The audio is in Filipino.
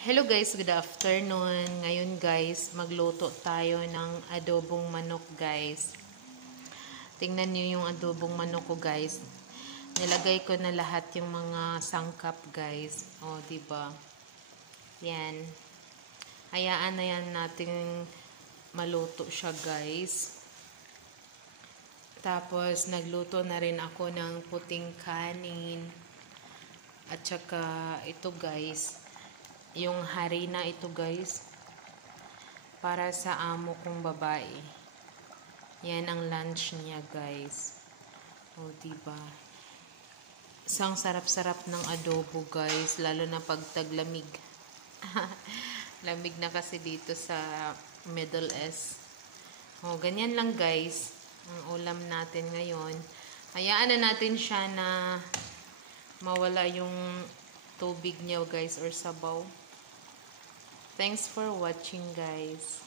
Hello guys, good afternoon. Ngayon guys, magluto tayo ng adobong manok guys. Tingnan niyo yung adobong manok ko guys. Nilagay ko na lahat yung mga sangkap guys. O, diba? Yan. Hayaan na yan natin maluto siya guys. Tapos, nagluto na rin ako ng puting kanin. At saka, ito guys. Yung harina ito guys. Para sa amo kong babae. Yan ang lunch niya guys. O, diba? Isang sarap-sarap ng adobo guys. Lalo na pag taglamig. Lamig na kasi dito sa Middle East. O, ganyan lang guys. Ang ulam natin ngayon. Hayaan na natin siya na mawala yung tubig niya guys or sabaw. Thanks for watching guys.